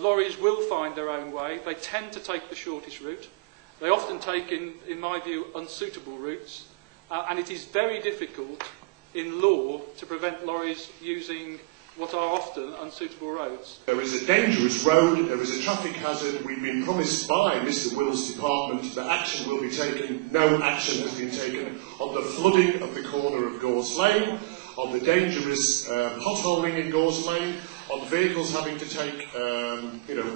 lorries will find their own way. They tend to take the shortest route. They often take, in my view, unsuitable routes. And it is very difficult in law to prevent lorries using what are often unsuitable roads. There is a dangerous road, there is a traffic hazard. We've been promised by Mr Will's department that action will be taken. No action has been taken on the flooding of the corner of Gorse Lane, on the dangerous potholing in Gorse Lane, on vehicles having to take,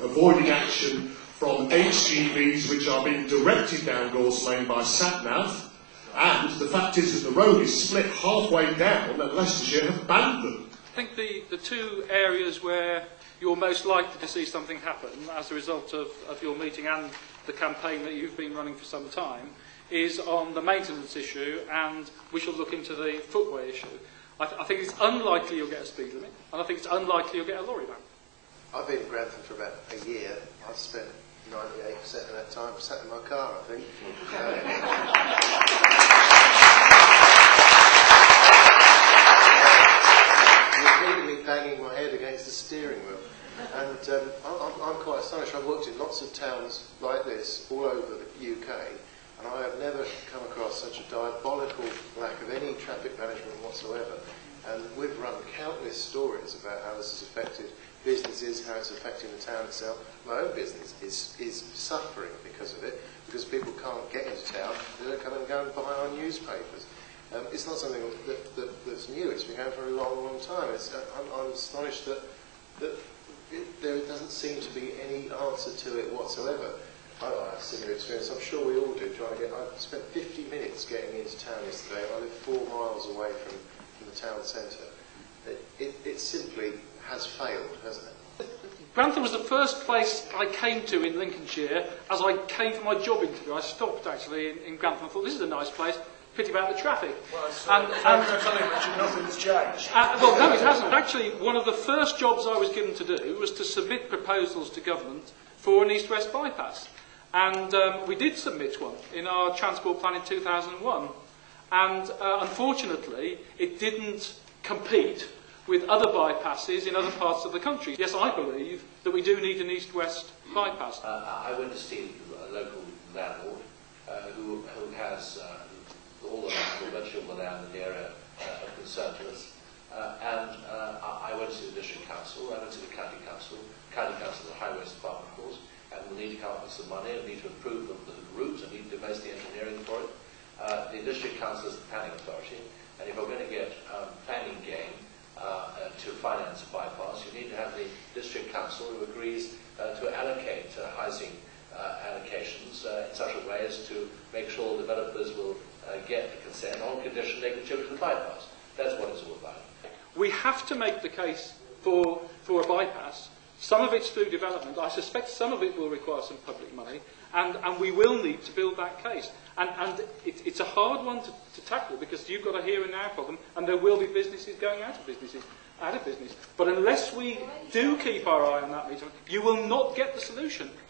avoiding action from HGVs which are being directed down Gorse Lane by sat-nav. And the fact is that the road is split halfway down and Leicestershire have banned them. I think the two areas where you're most likely to see something happen as a result of your meeting and the campaign that you've been running for some time is on the maintenance issue, and we shall look into the footway issue. I think it's unlikely you'll get a speed limit, and I think it's unlikely you'll get a lorry ban. I've been in Grantham for about a year. I've spent 98% of that time sat in my car, I think. Repeatedly banging my head against the steering wheel. And I'm quite astonished. I've worked in lots of towns like this all over the UK, and I have never come across such a diabolical lack of any traffic management whatsoever. And we've run countless stories about how this has affected businesses, how it's affecting the town itself. My own business is suffering because of it, because people can't get into town. They don't come and go and buy our newspapers. It's not something that's new. It's been going for a long, long time. I'm astonished that there doesn't seem to be any answer to it whatsoever. I have a similar experience. I'm sure we all do. I spent 50 minutes getting into town yesterday. I live 4 miles away from the town centre. It simply has failed, hasn't it? Grantham was the first place I came to in Lincolnshire as I came for my job interview. I stopped actually in Grantham. I thought, this is a nice place. Pity about the traffic. Well, nothing's changed. Well, no, it hasn't. Actually, one of the first jobs I was given to do was to submit proposals to government for an east-west bypass. And we did submit one in our transport plan in 2001. And unfortunately, it didn't compete with other bypasses in other parts of the country. Yes, I believe that we do need an east-west bypass. I went to see a local landlord who has all the land, or virtually all the land in the area of concern to us. I went to see the district council, I went to the county council. County council is the highways department, of course, and we'll need to come up with some money and need to improve the route and need to do most of the engineering for it. The district council is the planning authority, and if we're going to get planning gain to finance a bypass, you need to have the district council who agrees to allocate housing allocations in such a way as to make sure developers will get the consent on condition they contribute to the bypass. That's what it's all about. We have to make the case for a bypass. Some of it's through development. I suspect some of it will require some public money, and we will need to build that case. And it's a hard one to tackle because you've got a here and now problem, and there will be businesses going out of business. But unless we do keep our eye on that meter, you will not get the solution.